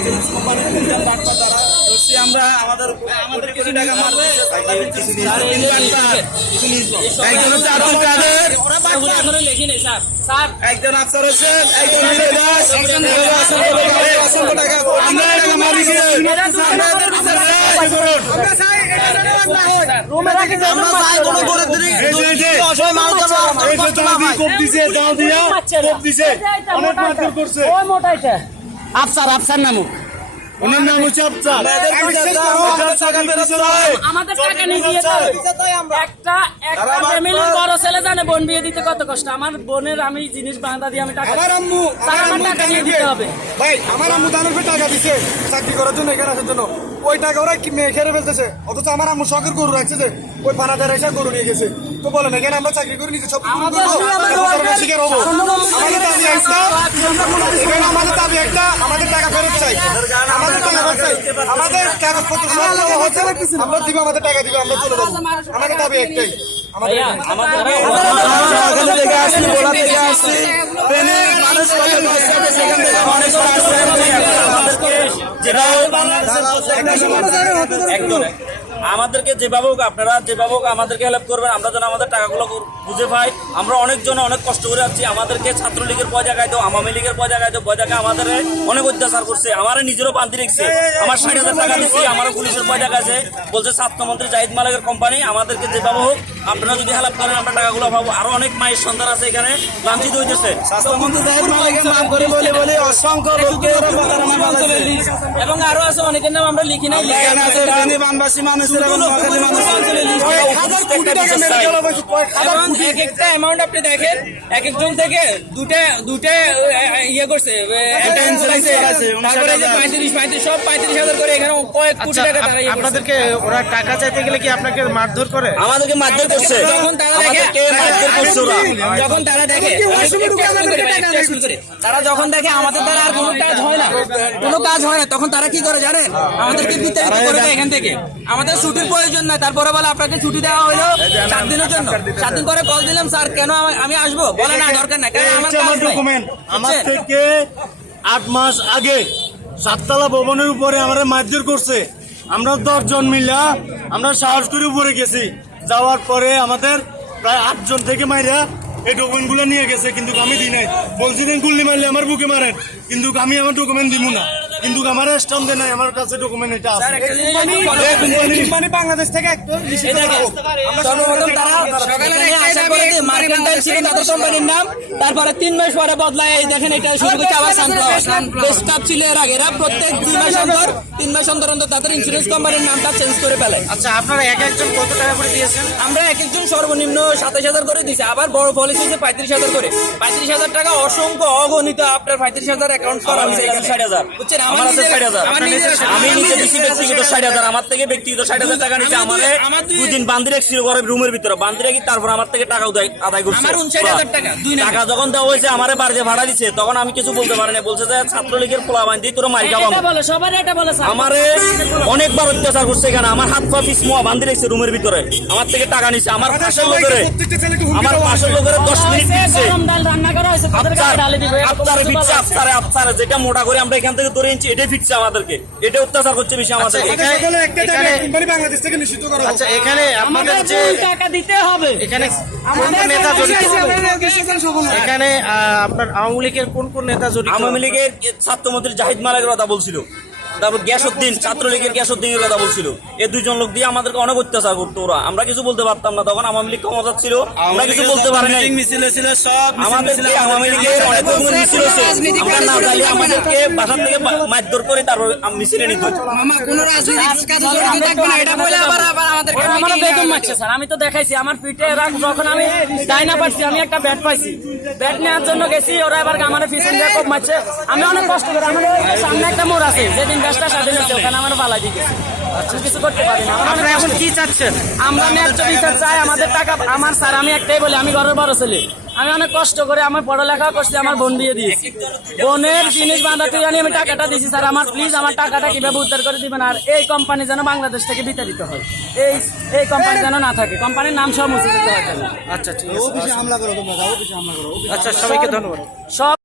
Insurance কোম্পানির তিনজন বাটপার দ্বারা ধরছি আমরা। আমাদের কিছু টাকা মারবে, একজন আফসার হোসেন, একজন অসংখ্য টাকা আফসার নামক ওনার নাম হচ্ছে আফসার। আমাদের টাকা নিয়ে দিয়ে একটা ফ্যামিলির বড় ছেলে জানে বোন বিয়ে দিতে কত কষ্ট। আমার বোনের আমি জিনিস বাঁধা দিয়ে আমি টাকা, আমার আম্মু টাকা নিয়ে দিতে হবে। ভাই আমার আম্মু দানের উপরে টাকা দিছে চাকরি করার জন্য, এখানে আসার জন্য। ওই টাকা ওরা মেয়ে খেয়ে ফেলতেছে, অথচ আমার আম্মু শখের গরু রাখছে যে ওই পানাদার এসে গরু নিয়ে গেছে। তো বলেন এখানে আমরা চাকরি করে নিজে সব শিকার হবো? আমাদের দাবি একটা, এখানে আমাদের দাবি একটা, আমাদের টাকা ফেরত চাই, আমাদের টাকা ফেরত চাই, আমাদের কাগজপত্র সব হচ্ছে, আমরা দিব, আমাদের টাকা দিব, আমরা চলে যাবো। আমাদের দাবি একটাই, আমাদেরকে যেভাবে হোক আপনারা যেভাবে হোক আমাদেরকে হেল্প করবেন, আমরা যেন আমাদের টাকাগুলো বুঝে পাই। আমরা অনেকজন অনেক কষ্ট করে যাচ্ছি। আমাদেরকে ছাত্রলীগের পয়সা খাইতো, আওয়ামী লীগের পয়সা খাইতো, পয়সা আমাদের অনেক অত্যাচার করছে। আমার নিজেরও বান্ধি রেখেছে, আমার 60,000 টাকা দিচ্ছি, আমারও পুলিশের পয়সা খাইছে। বলছে স্বাস্থ্যমন্ত্রী জাহিদ মালিকের কোম্পানি। আমাদেরকে যেভাবে হোক আপনারা যদি হেল্প করেন আমরা টাকাগুলো পাবো। আরো অনেক মায়ের সন্তান আছে এখানে লাঞ্ছিত হইতেছে। স্বাস্থ্যমন্ত্রী জাহিদ মালিকের নাম করে বলে বলে অসংখ্য লোককে এবং আরো আছে অনেকের নাম আমরা লিখি নাই। বানবাসী মানুষের একটা অ্যামাউন্ট আপনি দেখেন, এক একজন থেকে দুটা ইয়ে করছে, 35,000 করে এখানে কয়েক কোটি টাকা। আপনাদেরকে ওরা টাকা চাইতে গেলে কি আপনাকে মারধর করে? আমাদেরকে মারধর করছে। যখন তারা দেখে তারা যখন দেখে আমাদের দ্বারা আর কোনো কাজ হয় না, তখন তারা কি করে জানেন? আমাদেরকে বিতাড়িত করে দেয় এখান থেকে। আমাদের ছুটির প্রয়োজন নাই, তারপরে বলে আপনাকে ছুটি দেওয়া হলো 7 দিনের জন্য। 7 দিন পরে কল দিলাম, স্যার কেন আমি আসবো? বলে না দরকার নাই, কারণ আমার কাজ নাই। আমার থেকে 8 মাস আগে 7তলা ভবনের উপরে আমাদের মারধর করছে। আমরা 10 জন মিলা আমরা সাহস করে উপরে গেছি। যাওয়ার পরে আমাদের প্রায় 8 জন থেকে মাইরা এই ডকুমেন্ট গুলো নিয়ে গেছে, কিন্তু আমি দিই নাই। বলছিলেন গুল্লি মারলে আমার বুকে মারেন, কিন্তু আমি আমার ডকুমেন্ট দিব না, কিন্তু আমার স্ট্যাম্প দেয় নাই, আমার কাছে ডকুমেন্ট এটা আছে। বাংলাদেশ থেকে তারপরে 3 মাস পরে বদলায় এই দেখেন এটা শুরু করছে আবার স্টাফ ছিল এর আগে। এরা প্রত্যেক 2 মাস অন্তর 3 মাস অন্তর তাদের ইন্স্যুরেন্স কোম্পানির নামটা চেঞ্জ করে ফেলে। আচ্ছা, আপনারা এক একজন কত টাকা করে দিয়েছেন? আমরা এক একজন সর্বনিম্ন 27,000 করে দিয়েছি। আবার বড় পলিসি হচ্ছে 35,000 করে। 35,000 টাকা অসংখ্য অগণিত আপনার 35,000 অ্যাকাউন্ট করা হয়েছে। 60,000 বুঝছেন? আমার আছে 60,000। আমি নিজে দিছি ব্যক্তিগত 60,000। আমার থেকে ব্যক্তিগত 60,000 টাকা নিচ্ছে। আমারে 2 দিন বান্ধি রেখেছিল ঘরের রুমের ভিতরে, বান্ধি রেখে তারপর আমার থেকে টাকা আদায় করছে। আমার 59,000 টাকা টাকা যখন দেওয়া হয়েছে আমারে বাড়িতে ভাড়া দিচ্ছে, তখন আমি কিছু বলতে পারি না। বলছে যে ছাত্রলীগের পোলা বান্ধি তোরা মারি খাওয়া। আমারে অনেকবার অত্যাচার করছে এখানে। আমার হাত পা পিস মোয়া বান্ধি রেখেছে রুমের ভিতরে, আমার থেকে টাকা নিচ্ছে। আমার পাশের লোকের 10 মিনিট দিচ্ছে। আফসারে যেটা মোটা করে আমরা এখান থেকে ধরে নিচ্ছি, এটাই ফিরছে আমাদেরকে। এটা অত্যাচার করছে বেশি আমাদের। বাংলাদেশ থেকে নিষিদ্ধ করা। আচ্ছা, এখানে আপনাদের যে টাকা দিতে হবে, এখানে কোন নেতা জড়িত? এখানে আপনার আওয়ামী লীগের কোন কোন নেতা জড়িত? আওয়ামী লীগের ছাত্রমন্ত্রী জাহিদ মালিকের কথা বলছিল, তারপর গ্যাসউদ্দিন, ছাত্রলীগের গ্যাসউদ্দিনের কথা বলছিল। এই 2 জন লোক দিয়ে আমাদেরকে অনেক অত্যাচার করতো ওরা। আমরা কিছু বলতে পারতাম না, তখন আওয়ামী লীগ ক্ষমতা ছিল, আমরা কিছু বলতে পারি নাই। আমাদেরকে আওয়ামী লীগের অনেক রকমের মিছিল হয়েছে, আমরা না চাইলে আমাদেরকে বাসা থেকে মারধর করে তারপর মিছিলে নিত। আমি তো দেখাইছি আমার পিঠে যখন আমি ডাইনা পাচ্ছি, আমি একটা ব্যাট পাইছি, ব্যাট নেওয়ার জন্য গেছি, ওরা এবার আমার পিছন দিয়ে খুব মারছে। আমি অনেক কষ্ট করে, আমার সামনে একটা মোড় আছে, যেদিন গাছটা স্বাধীন আছে ওখানে আমার পালাই দিয়ে গেছি। কিছু করতে পারি না। আপনারা এখন কি চাচ্ছেন? আমরা ন্যায্য বিচার চাই। আমাদের টাকা আমার স্যার, আমি একটাই বলি, আমি ঘরের বড় ছেলে, আমি অনেক কষ্ট করে আমার পড়ালেখা করছি, আমার বোন বিয়ে দিয়েছি, বোনের জিনিস বাঁধাতে জানি আমি টাকাটা দিয়েছি। স্যার আমার প্লিজ আমার টাকাটা কিভাবে উদ্ধার করে দিবেন। আর এই কোম্পানি যেন বাংলাদেশ থেকে বিতাড়িত হয়, এই কোম্পানি যেন না থাকে, কোম্পানির নাম সব মুছে দিতে হয়। আচ্ছা, ঠিক আছে। আচ্ছা, সবাইকে ধন্যবাদ। সব